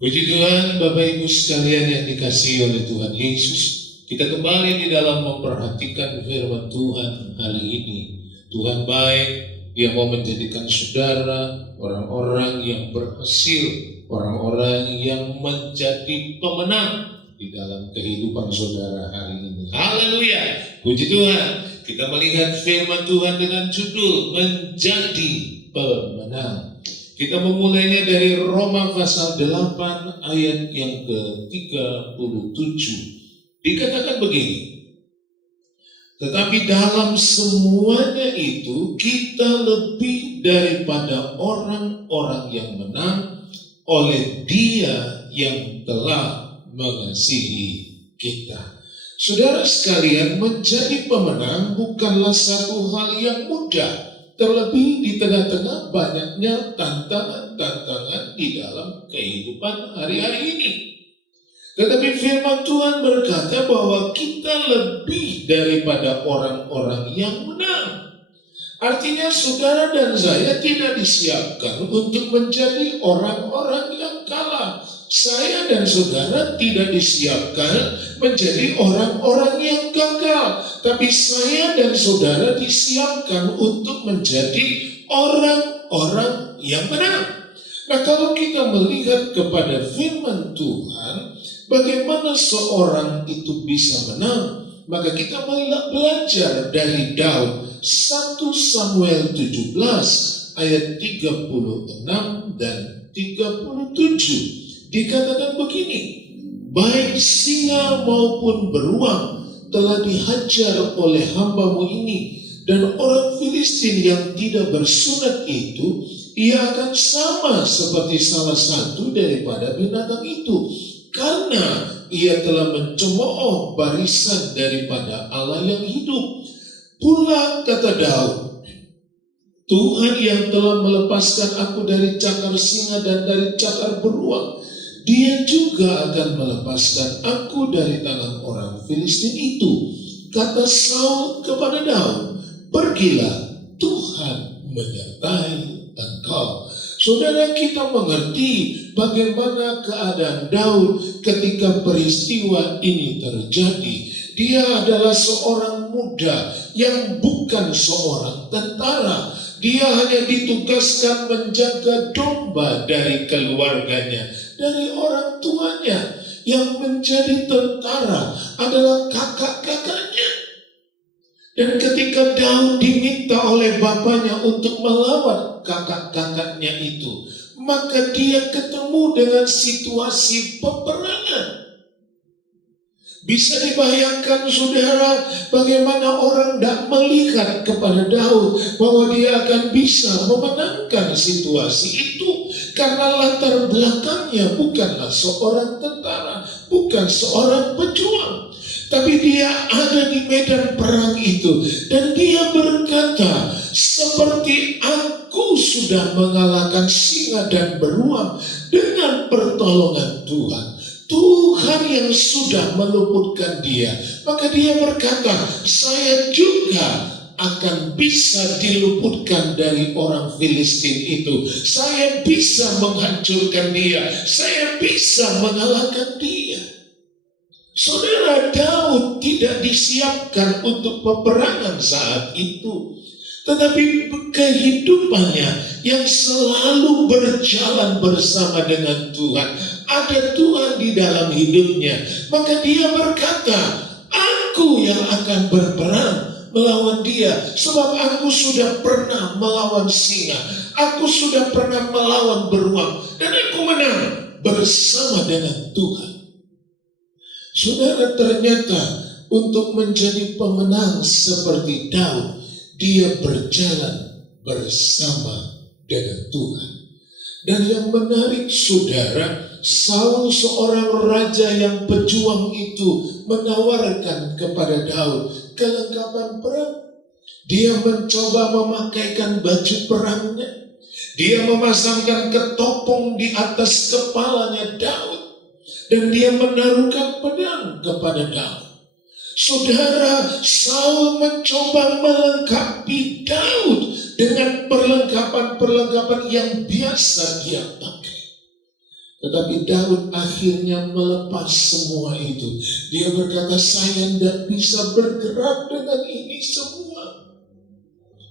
Puji Tuhan, Bapak Ibu sekalian yang dikasihi oleh Tuhan Yesus. Kita kembali di dalam memperhatikan firman Tuhan hari ini. Tuhan baik, Dia mau menjadikan saudara orang-orang yang berhasil, orang-orang yang menjadi pemenang di dalam kehidupan saudara hari ini. Haleluya, puji Tuhan. Kita melihat firman Tuhan dengan judul menjadi pemenang. Kita memulainya dari Roma pasal 8 ayat yang ke-37. Dikatakan begini, tetapi dalam semuanya itu kita lebih daripada orang-orang yang menang oleh Dia yang telah mengasihi kita. Saudara sekalian, menjadi pemenang bukanlah satu hal yang mudah. Terlebih di tengah-tengah banyaknya tantangan-tantangan di dalam kehidupan hari-hari ini. Tetapi firman Tuhan berkata bahwa kita lebih daripada orang-orang yang menang. Artinya saudara dan saya tidak disiapkan untuk menjadi orang-orang yang kalah. Saya dan saudara tidak disiapkan menjadi orang-orang yang gagal. Tapi saya dan saudara disiapkan untuk menjadi orang-orang yang menang. Nah, kalau kita melihat kepada firman Tuhan, bagaimana seorang itu bisa menang, maka kita belajar dari Daud. 1 Samuel 17 ayat 36 dan 37 dikatakan begini, baik singa maupun beruang telah dihajar oleh hambamu ini, dan orang Filistin yang tidak bersunat itu, ia akan sama seperti salah satu daripada binatang itu, karena ia telah mencemooh barisan daripada Allah yang hidup. Pula kata Daud, Tuhan yang telah melepaskan aku dari cakar singa dan dari cakar beruang, Dia juga akan melepaskan aku dari tangan orang Filistin itu. Kata Saul kepada Daud, pergilah, Tuhan menyertai engkau. Saudara, kita mengerti bagaimana keadaan Daud ketika peristiwa ini terjadi. Dia adalah seorang muda yang bukan seorang tentara. Dia hanya ditugaskan menjaga domba dari keluarganya, dari orang tuanya. Yang menjadi tentara adalah kakak-kakaknya. Dan ketika Daud diminta oleh bapaknya untuk melawan kakak-kakaknya itu, maka dia ketemu dengan situasi peperangan. Bisa dibayangkan saudara, bagaimana orang tidak melihat kepada Daud bahwa dia akan bisa memenangkan situasi itu. Karena latar belakangnya bukanlah seorang tentara, bukan seorang pejuang. Tapi dia ada di medan perang itu. Dan dia berkata, seperti aku sudah mengalahkan singa dan beruang dengan pertolongan Tuhan. Tuhan yang sudah meluputkan dia. Maka dia berkata, saya juga akan bisa diluputkan dari orang Filistin itu. Saya bisa menghancurkan dia. Saya bisa mengalahkan dia. Saudara, Daud tidak disiapkan untuk peperangan saat itu. Tetapi kehidupannya yang selalu berjalan bersama dengan Tuhan, ada Tuhan di dalam hidupnya, maka dia berkata, aku yang akan berperang melawan dia, sebab aku sudah pernah melawan singa, aku sudah pernah melawan beruang, dan aku menang bersama dengan Tuhan. Saudara, ternyata untuk menjadi pemenang seperti Daud, dia berjalan bersama dengan Tuhan. Dan yang menarik saudara, Saul seorang raja yang pejuang itu menawarkan kepada Daud kelengkapan perang. Dia mencoba memakaikan baju perangnya. Dia memasangkan ketopong di atas kepalanya Daud. Dan dia menaruhkan pedang kepada Daud. Saudara, Saul mencoba melengkapi Daud dengan perlengkapan-perlengkapan yang biasa dia pakai. Tetapi Daud akhirnya melepas semua itu. Dia berkata, saya tidak bisa bergerak dengan ini semua.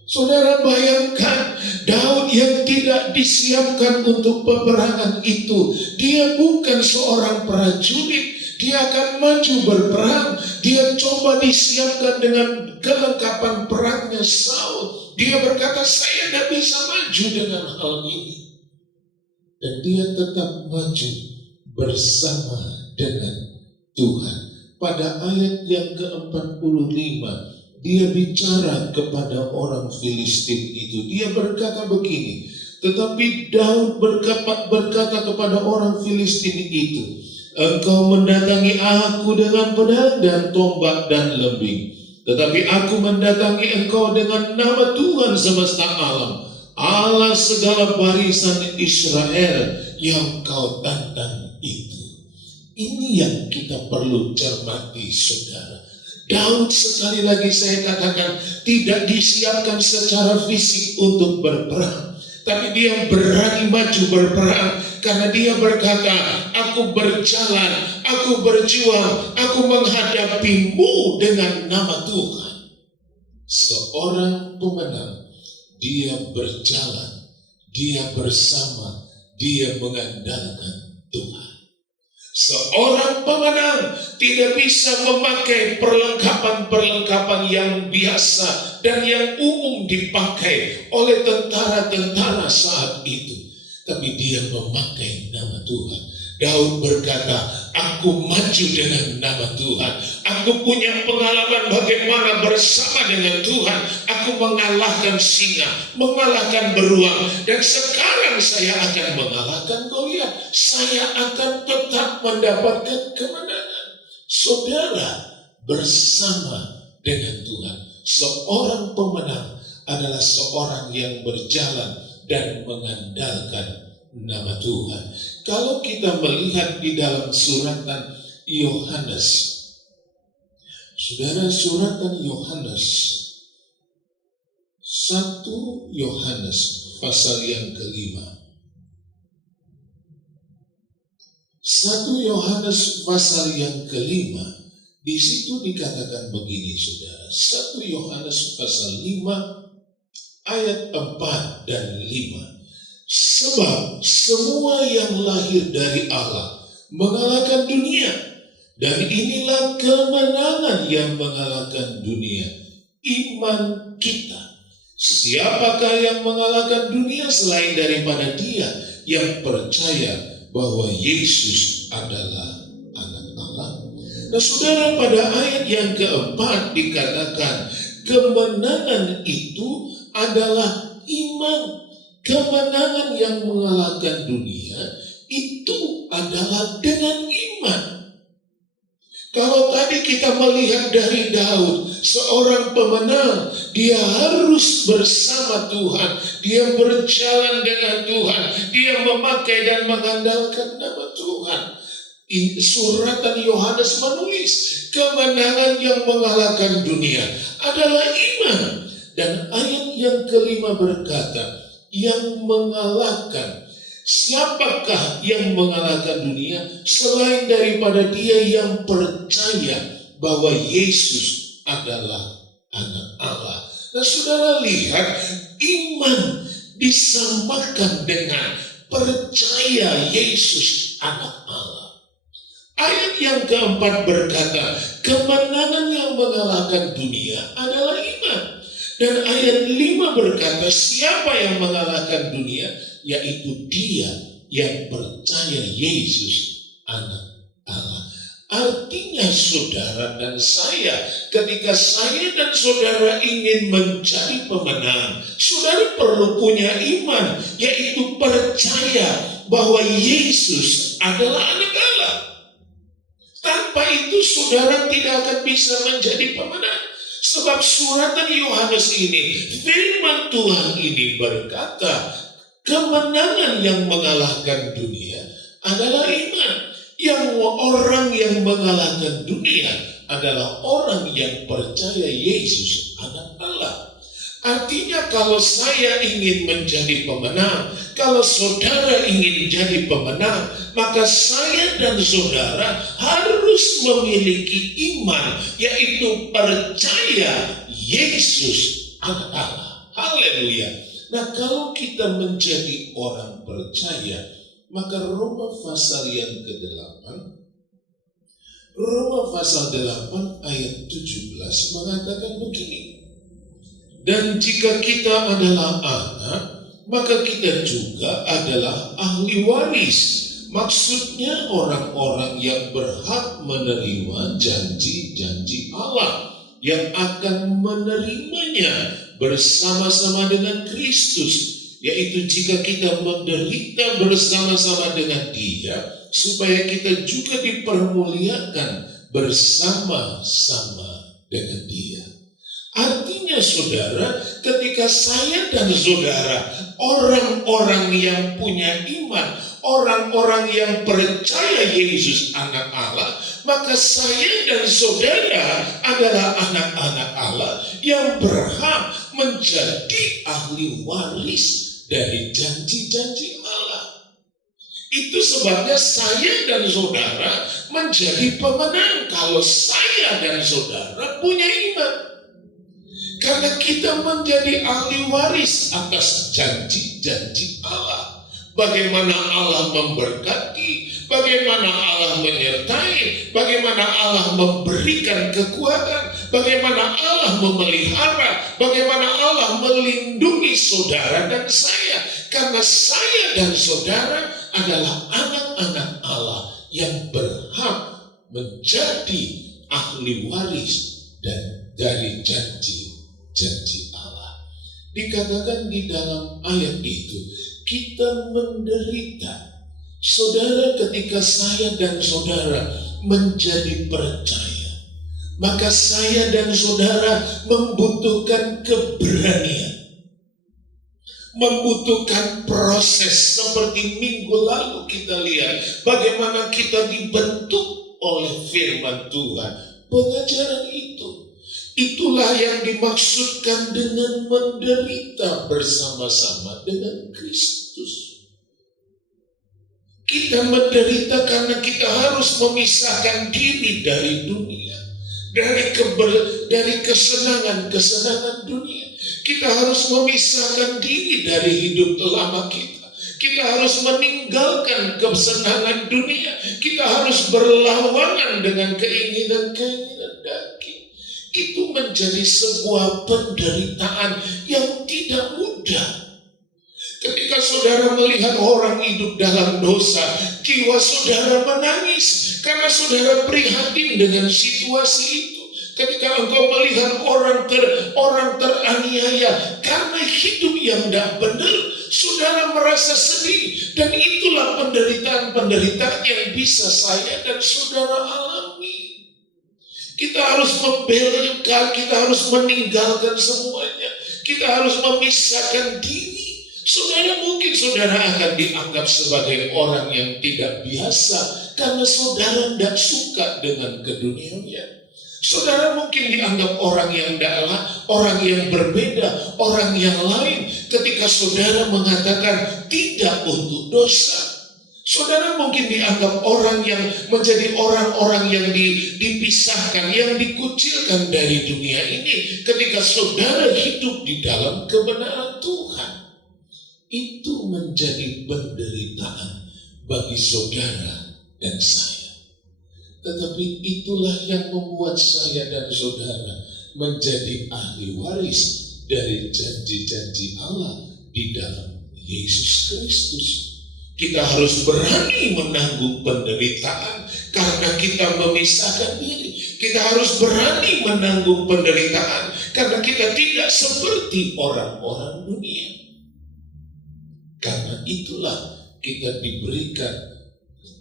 Saudara bayangkan, Daud yang tidak disiapkan untuk peperangan itu. Dia bukan seorang prajurit. Dia akan maju berperang. Dia coba disiapkan dengan kelengkapan perangnya Saul. Dia berkata, saya tidak bisa maju dengan hal ini. Dan dia tetap maju bersama dengan Tuhan. Pada ayat yang ke-45, dia bicara kepada orang Filistin itu. Dia berkata begini, tetapi Daud berkata kepada orang Filistin itu, engkau mendatangi aku dengan pedang dan tombak dan lembing, tetapi aku mendatangi engkau dengan nama Tuhan semesta alam, Allah segala barisan Israel yang kau tantang itu. Ini yang kita perlu cermati, saudara. Daud, sekali lagi saya katakan, tidak disiapkan secara fisik untuk berperang. Tapi dia berani maju berperang karena dia berkata, aku berjalan, aku berjuang, aku menghadapimu dengan nama Tuhan. Seorang pemenang, dia berjalan, dia bersama, dia mengandalkan Tuhan. Seorang pemenang tidak bisa memakai perlengkapan-perlengkapan yang biasa dan yang umum dipakai oleh tentara-tentara saat itu. Tapi dia memakai nama Tuhan. Daud berkata, aku maju dengan nama Tuhan. Aku punya pengalaman bagaimana bersama dengan Tuhan. Aku mengalahkan singa, mengalahkan beruang. Dan sekarang saya akan mengalahkan Goliat. Saya akan tetap mendapatkan kemenangan. Saudara, bersama dengan Tuhan. Seorang pemenang adalah seorang yang berjalan dan mengandalkan nama Tuhan. Kalau kita melihat di dalam suratan Yohanes, saudara, suratan Yohanes 1 Yohanes pasal yang ke-5. 1 Yohanes pasal yang ke-5, di situ dikatakan begini, saudara. 1 Yohanes pasal 5 ayat 4 dan 5. Sebab semua yang lahir dari Allah mengalahkan dunia, dan inilah kemenangan yang mengalahkan dunia, iman kita. Siapakah yang mengalahkan dunia selain daripada Dia yang percaya bahwa Yesus adalah anak Allah? Nah, saudara, pada ayat yang keempat dikatakan kemenangan itu adalah iman. Kemenangan yang mengalahkan dunia itu adalah dengan iman. Kalau tadi kita melihat dari Daud, seorang pemenang, dia harus bersama Tuhan, dia berjalan dengan Tuhan, dia memakai dan mengandalkan nama Tuhan. Suratan Yohanes menulis, kemenangan yang mengalahkan dunia adalah iman. Dan ayat yang ke-5 berkata, yang mengalahkan. Siapakah yang mengalahkan dunia selain daripada Dia yang percaya bahwa Yesus adalah anak Allah? Nah, saudara lihat, iman disamakan dengan percaya Yesus anak Allah. Ayat yang keempat berkata, kemenangan yang mengalahkan dunia adalah iman. Dan ayat 5 berkata, siapa yang mengalahkan dunia? Yaitu dia yang percaya Yesus anak Allah. Artinya saudara dan saya, ketika saya dan saudara ingin menjadi pemenang, saudara perlu punya iman, yaitu percaya bahwa Yesus adalah anak Allah. Tanpa itu saudara tidak akan bisa menjadi pemenang. Sebab suratan Yohanes ini, firman Tuhan ini berkata, kemenangan yang mengalahkan dunia adalah iman. Yang orang yang mengalahkan dunia adalah orang yang percaya Yesus anak Allah. Artinya kalau saya ingin menjadi pemenang, Kalau saudara ingin jadi pemenang, maka saya dan saudara harus memiliki iman, yaitu percaya Yesus anak Allah. Haleluya. Nah, kalau kita menjadi orang percaya, maka Roma pasal yang ke-8, Roma pasal 8 ayat 17 mengatakan begini. Dan jika kita adalah anak, maka kita juga adalah ahli waris. Maksudnya orang-orang yang berhak menerima janji-janji Allah, yang akan menerimanya bersama-sama dengan Kristus. Yaitu jika kita menderita bersama-sama dengan Dia, supaya kita juga dipermuliakan bersama-sama dengan Dia. Artinya saudara, ketika saya dan saudara, orang-orang yang punya iman, orang-orang yang percaya Yesus anak Allah, maka saya dan saudara adalah anak-anak Allah yang berhak menjadi ahli waris dari janji-janji Allah. Itu sebabnya saya dan saudara menjadi pemenang kalau saya dan saudara punya iman. Karena kita menjadi ahli waris atas janji-janji Allah. Bagaimana Allah memberkati, bagaimana Allah menyertai, bagaimana Allah memberikan kekuatan, bagaimana Allah memelihara, bagaimana Allah melindungi saudara dan saya. Karena saya dan saudara adalah anak-anak Allah yang berhak menjadi ahli waris dan dari janji Allah. Dikatakan di dalam ayat itu, kita menderita. Saudara, ketika saya dan saudara menjadi percaya, maka saya dan saudara membutuhkan keberanian, membutuhkan proses. Seperti minggu lalu kita lihat bagaimana kita dibentuk oleh firman Tuhan. Pengajaran itulah yang dimaksudkan dengan menderita bersama-sama dengan Kristus. Kita menderita karena kita harus memisahkan diri dari dunia, dari kesenangan dunia. Kita harus memisahkan diri dari hidup lama kita. Kita harus meninggalkan kesenangan dunia. Kita harus berlawanan dengan keinginan-keinginan daging. Itu menjadi sebuah penderitaan yang tidak mudah. Ketika saudara melihat orang hidup dalam dosa, jiwa saudara menangis karena saudara prihatin dengan situasi itu. Ketika engkau melihat orang teraniaya karena hidup yang tidak benar, saudara merasa sedih. Dan itulah penderitaan yang bisa saya dan saudara alami. Kita harus membelokkan, kita harus meninggalkan semuanya. Kita harus memisahkan diri. Saudara, mungkin saudara akan dianggap sebagai orang yang tidak biasa karena saudara tidak suka dengan keduniawian. Saudara mungkin dianggap orang yang dalam, orang yang berbeda, orang yang lain ketika saudara mengatakan tidak untuk dosa. Saudara mungkin dianggap orang yang menjadi orang-orang yang dipisahkan, yang dikucilkan dari dunia ini ketika saudara hidup di dalam kebenaran Tuhan. Itu menjadi penderitaan bagi saudara dan saya. Tetapi itulah yang membuat saya dan saudara menjadi ahli waris dari janji-janji Allah di dalam Yesus Kristus. Kita harus berani menanggung penderitaan karena kita memisahkan diri. Kita harus berani menanggung penderitaan karena kita tidak seperti orang-orang dunia. Karena itulah kita diberikan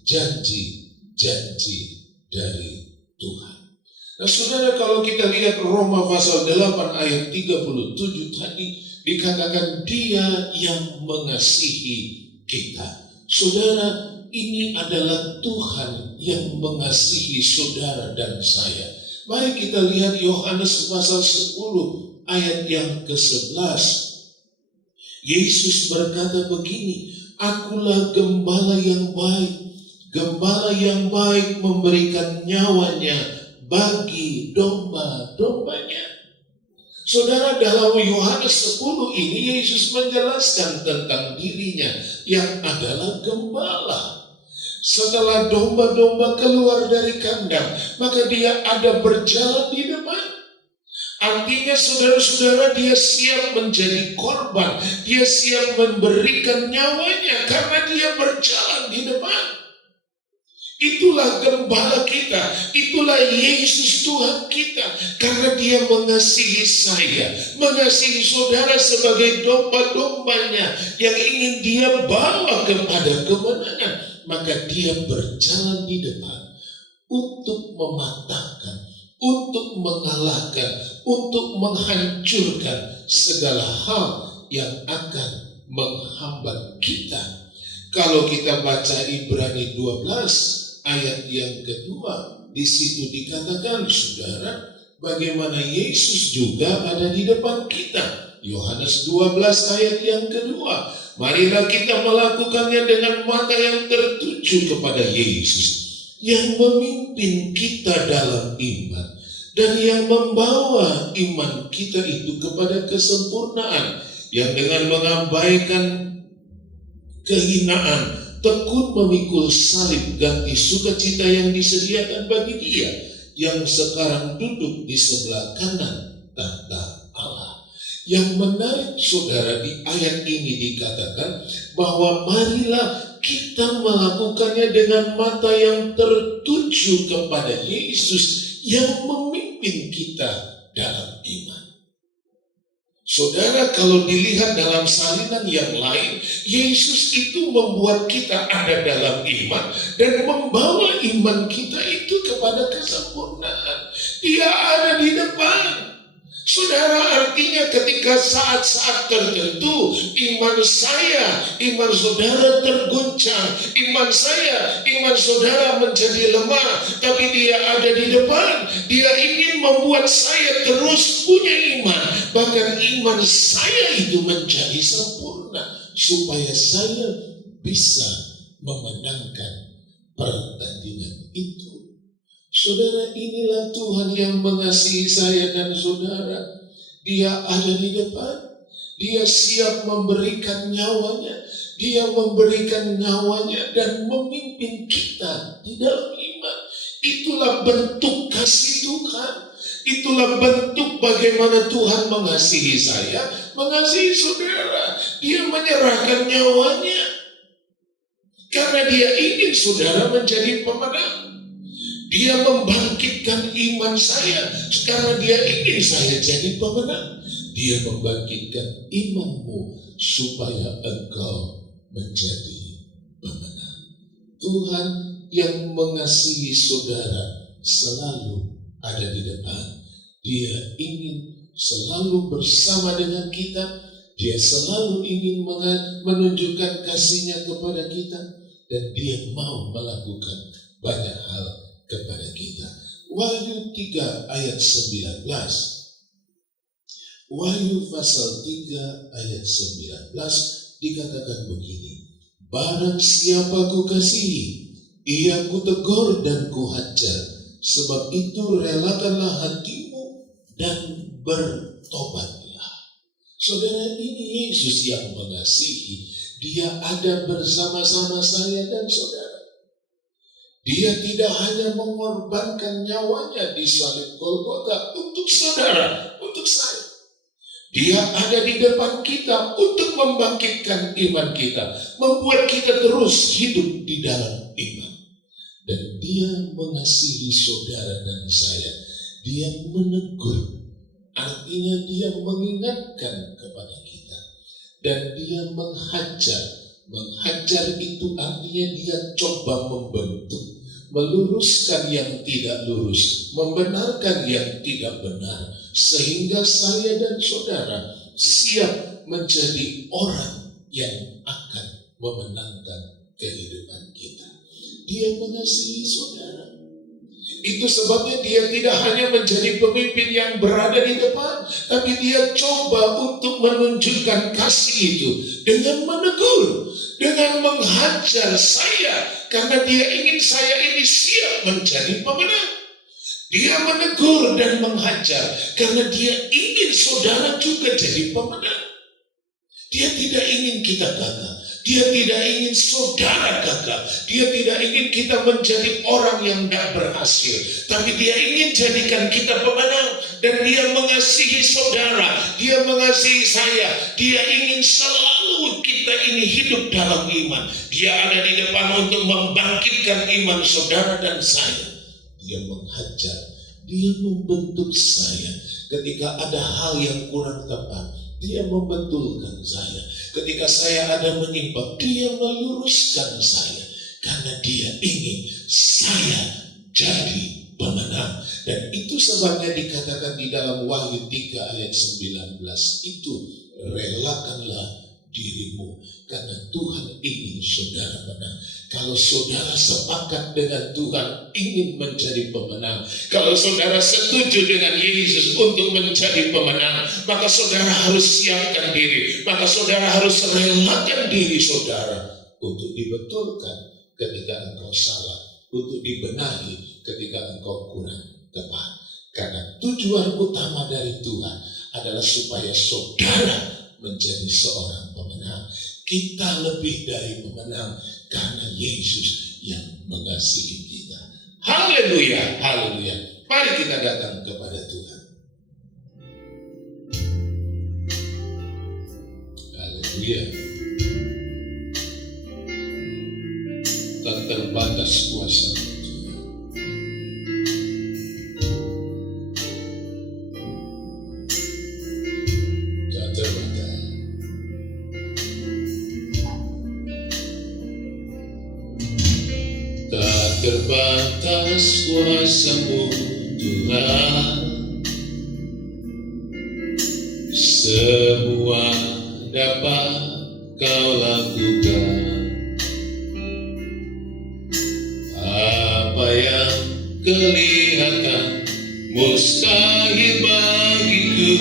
janji-janji dari Tuhan. Nah saudara, kalau kita lihat Roma pasal 8 ayat 37 tadi dikatakan Dia yang mengasihi kita. Saudara, ini adalah Tuhan yang mengasihi saudara dan saya. Mari kita lihat Yohanes pasal 10 ayat yang ke-11. Yesus berkata begini, akulah gembala yang baik. Gembala yang baik memberikan nyawanya bagi domba-dombanya. Saudara, dalam Yohanes 10 ini Yesus menjelaskan tentang dirinya yang adalah gembala. Setelah domba-domba keluar dari kandang, maka dia ada berjalan di depan. Artinya saudara-saudara, dia siap menjadi korban. Dia siap memberikan nyawanya karena dia berjalan di depan. Itulah gembala kita, itulah Yesus Tuhan kita. Karena dia mengasihi saya, mengasihi saudara sebagai domba-dombanya yang ingin dia bawa kepada kemenangan. Maka dia berjalan di depan untuk mematahkan, untuk mengalahkan, untuk menghancurkan segala hal yang akan menghambat kita. Kalau kita baca Ibrani 12 ayat yang kedua, di situ dikatakan, saudara, bagaimana Yesus juga ada di depan kita. Yohanes 12 ayat yang kedua, marilah kita melakukannya dengan mata yang tertuju kepada Yesus, yang memimpin kita dalam iman, dan yang membawa iman kita itu kepada kesempurnaan, yang dengan mengabaikan kehinaan, tekun memikul salib, ganti sukacita yang disediakan bagi dia yang sekarang duduk di sebelah kanan tahta Allah. Yang menarik saudara, di ayat ini dikatakan bahwa marilah kita melakukannya dengan mata yang tertuju kepada Yesus yang memimpin kita dalam iman. Saudara, kalau dilihat dalam salinan yang lain, Yesus itu membuat kita ada dalam iman dan membawa iman kita itu kepada kesempurnaan. Dia ada di depan. Saudara, artinya ketika saat-saat tertentu iman saya, iman saudara terguncang, iman saya, iman saudara menjadi lemah, tapi dia ada di depan. Dia ingin membuat saya terus punya iman, bahkan iman saya itu menjadi sempurna supaya saya bisa memenangkan pertandingan itu. Saudara, inilah Tuhan yang mengasihi saya dan saudara. Dia ada di depan. Dia siap memberikan nyawanya. Dia memberikan nyawanya dan memimpin kita di dalam iman. Itulah bentuk kasih Tuhan. Itulah bentuk bagaimana Tuhan mengasihi saya, mengasihi saudara. Dia menyerahkan nyawanya karena dia ingin saudara menjadi pemenang. Dia membangkitkan iman saya karena dia ingin saya jadi pemenang. Dia membangkitkan imanmu supaya engkau menjadi pemenang. Tuhan yang mengasihi saudara selalu ada di depan. Dia ingin selalu bersama dengan kita. Dia selalu ingin menunjukkan kasihnya kepada kita. Dan dia mau melakukan banyak hal kepada kita. Wahyu 3 ayat 19. Wahyu pasal 3 ayat 19 dikatakan begini. Barang siapa ku kasihi, ia ku tegur dan ku hajar. Sebab itu relakanlah hatimu dan bertobatlah. Saudara, ini Yesus yang mengasihi. Dia ada bersama-sama saya dan saudara. Dia tidak hanya mengorbankan nyawanya di salib Golgota untuk saudara, untuk saya. Dia ada di depan kita untuk membangkitkan iman kita, membuat kita terus hidup di dalam iman. Dan dia mengasihi saudara dan saya. Dia menegur, artinya dia mengingatkan kepada kita. Dan dia menghajar. Menghajar itu artinya dia coba membentuk, meluruskan yang tidak lurus, membenarkan yang tidak benar, sehingga saya dan saudara siap menjadi orang yang akan memenangkan kehidupan kita. Dia mengasihi saudara. Itu sebabnya dia tidak hanya menjadi pemimpin yang berada di depan, tapi dia coba untuk menunjukkan kasih itu dengan menegur, dengan menghajar saya, karena dia ingin saya ini siap menjadi pemenang. Dia menegur dan menghajar karena dia ingin saudara juga jadi pemenang. Dia tidak ingin kita gagal. Dia tidak ingin saudara gagal. Dia tidak ingin kita menjadi orang yang tidak berhasil. Tapi dia ingin jadikan kita pemenang. Dan dia mengasihi saudara. Dia mengasihi saya. Dia ingin selalu kita ini hidup dalam iman. Dia ada di depan untuk membangkitkan iman saudara dan saya. Dia menghajar. Dia membentuk saya. Ketika ada hal yang kurang tepat, dia membetulkan saya. Ketika saya ada menyimpang, dia meluruskan saya. Karena dia ingin saya jadi pemenang. Dan itu sebabnya dikatakan di dalam Wahyu 3 ayat 19. Itu relakanlah dirimu. Karena Tuhan ingin saudara menang. Kalau saudara sepakat dengan Tuhan ingin menjadi pemenang, kalau saudara setuju dengan Yesus untuk menjadi pemenang, maka saudara harus siapkan diri, maka saudara harus relakan diri saudara untuk dibetulkan ketika engkau salah, untuk dibenahi ketika engkau kurang tepat. Karena tujuan utama dari Tuhan adalah supaya saudara menjadi seorang pemenang. Kita lebih dari pemenang karena Yesus yang mengasihi kita. Haleluya, haleluya. Mari kita datang kepada Tuhan. Haleluya. Tak terbatas kuasa Tuhan. Tak terbatas. Tak terbatas kuasa-Mu Tuhan. Semua dapat Kau lakukan. Apa yang kelihatan mustahil bagiku,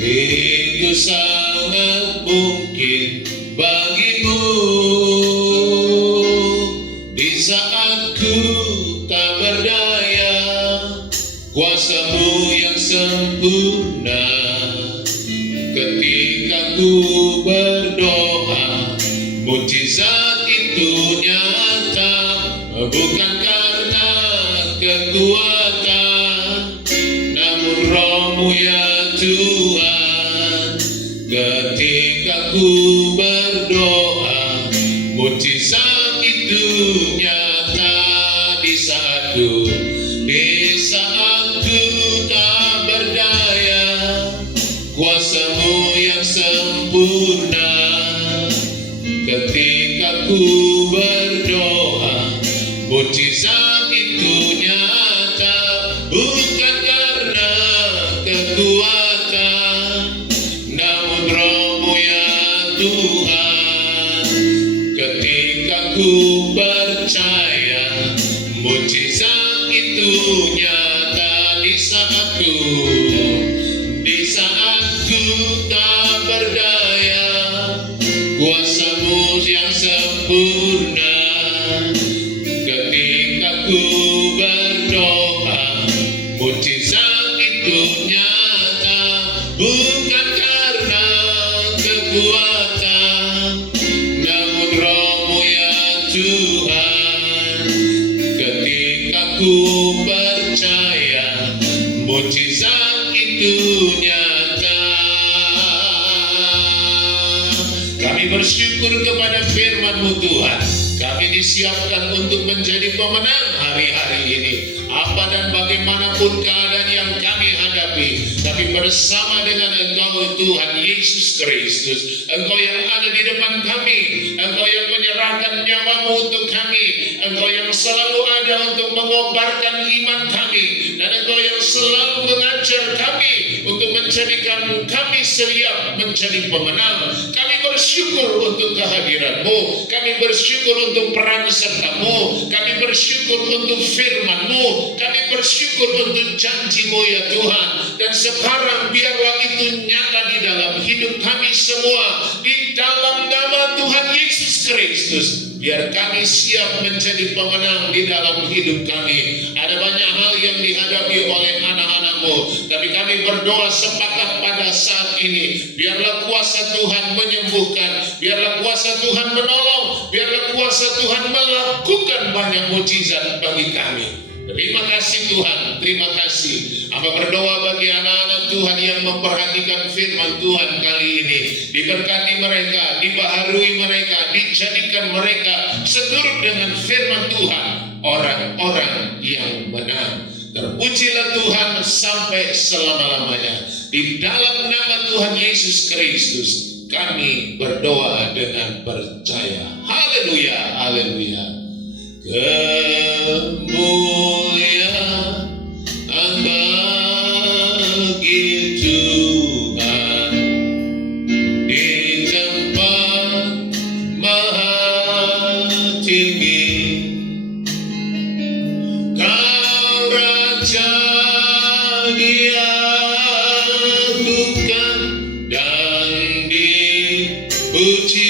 itu sangat mungkin bagimu. Di saat ku tak berdaya, kuasa-Mu yang sempurna. Ketika ku berdoa, mukjizat itu nyata. Bukan karena kekuatan, namun Roh-Mu ya Tuhan. Ketika ku berdoa, mukjizat itu nyata. Di saat ku tak berdaya, kuasa-Mu yang sempurna. Ketika ku berdoa, mukjizat itu nyata. Bukan karena kekuatan, namun Roh-Mu ya Tuhan. Ketika ku percaya, mukjizat itu nyata. Di saat ku tak berdaya, kuasa-Mu yang sempurna. Ketika ku berdoa, mukjizat itu nyata. Bukan karena kekuatan, namun Roh-Mu ya Tuhan. Ketika ku percaya, mukjizat itu nyata. Kami bersyukur kepada firman-Mu Tuhan. Kami disiapkan untuk menjadi pemenang hari-hari ini. Apa dan bagaimanapun keadaan yang kami hadapi, tapi bersama dengan Engkau Tuhan Yesus Kristus, Engkau yang ada di depan kami, Engkau yang menyerahkan nyawa-Mu untuk kami, Engkau yang selalu ada untuk mengobarkan iman kami, dan Engkau yang selalu mengajar kami untuk menjadikan kami siap menjadi pemenang. Kami bersyukur untuk kehadiran-Mu, kami bersyukur untuk peran serta-Mu, kami bersyukur untuk firman-Mu, kami bersyukur untuk janji-Mu ya Tuhan. Dan sekarang biarlah itu nyata di dalam hidup kami semua, di dalam nama Tuhan Yesus Kristus. Biar kami siap menjadi pemenang di dalam hidup kami. Ada banyak hal yang dihadapi oleh anak-anak-Mu, tapi kami berdoa sepakat pada saat ini, biarlah kuasa Tuhan menyembuhkan, biarlah kuasa Tuhan menolong, biarlah kuasa Tuhan melakukan banyak mujizat bagi kami. Terima kasih Tuhan, terima kasih. Hamba berdoa bagi anak-anak Tuhan yang memperhatikan firman Tuhan kali ini. Diberkati mereka, dibaharui mereka, dijadikan mereka seturut dengan firman Tuhan, orang-orang yang benar. Terpujilah Tuhan sampai selama-lamanya. Di dalam nama Tuhan Yesus Kristus kami berdoa dengan percaya. Haleluya, haleluya. Kemuliaan bagi Tuhan di tempat maha tinggi. Kau Raja diagukan dan dipuji.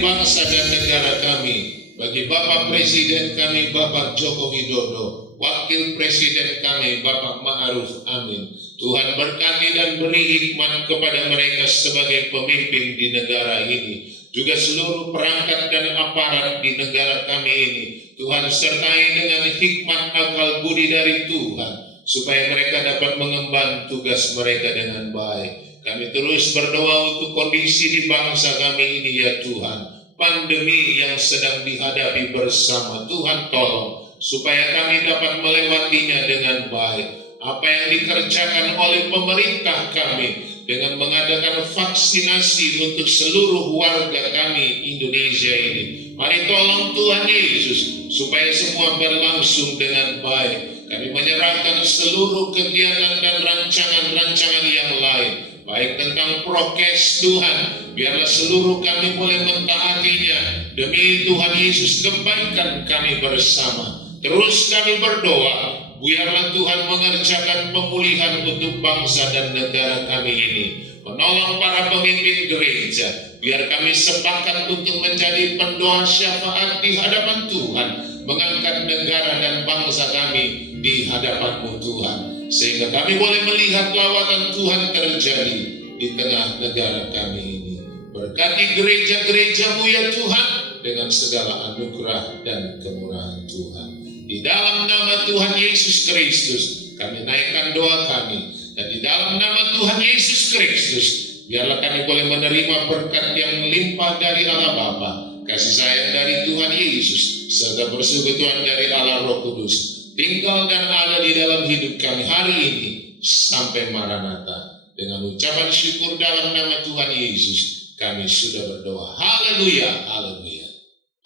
Bangsa dan negara kami, bagi Bapak Presiden kami Bapak Joko Widodo, Wakil Presiden kami Bapak Ma'ruf Amin. Tuhan berkati dan beri hikmat kepada mereka sebagai pemimpin di negara ini, juga seluruh perangkat dan aparat di negara kami ini. Tuhan sertai dengan hikmat akal budi dari Tuhan, supaya mereka dapat mengemban tugas mereka dengan baik. Kami terus berdoa untuk kondisi di bangsa kami ini ya Tuhan. Pandemi yang sedang dihadapi bersama, Tuhan tolong supaya kami dapat melewatinya dengan baik. Apa yang dikerjakan oleh pemerintah kami dengan mengadakan vaksinasi untuk seluruh warga kami Indonesia ini, mari tolong Tuhan Yesus supaya semua berlangsung dengan baik. Kami menyerahkan seluruh kegiatan dan rancangan-rancangan yang lain, baik tentang prokes Tuhan, biarlah seluruh kami boleh mentaatinya. Demi Tuhan Yesus, kebaikan kami bersama. Terus kami berdoa, biarlah Tuhan mengerjakan pemulihan untuk bangsa dan negara kami ini. Menolong para pemimpin gereja, biar kami sepakat untuk menjadi pendoa syafaat di hadapan Tuhan, mengangkat negara dan bangsa kami di hadapan-Mu Tuhan, sehingga kami boleh melihat lawatan Tuhan terjadi di tengah negara kami ini. Berkati gereja-gereja-Mu ya Tuhan, dengan segala anugerah dan kemurahan Tuhan. Di dalam nama Tuhan Yesus Kristus kami naikkan doa kami, dan di dalam nama Tuhan Yesus Kristus biarlah kami boleh menerima berkat yang melimpah dari Allah Bapa, kasih sayang dari Tuhan Yesus, serta persekutuan dari Allah Roh Kudus, tinggal dan ada di dalam hidup kami hari ini sampai Maranatha. Dengan ucapan syukur dalam nama Tuhan Yesus kami sudah berdoa. Haleluya, haleluya.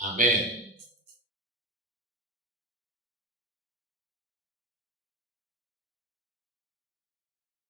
Amin.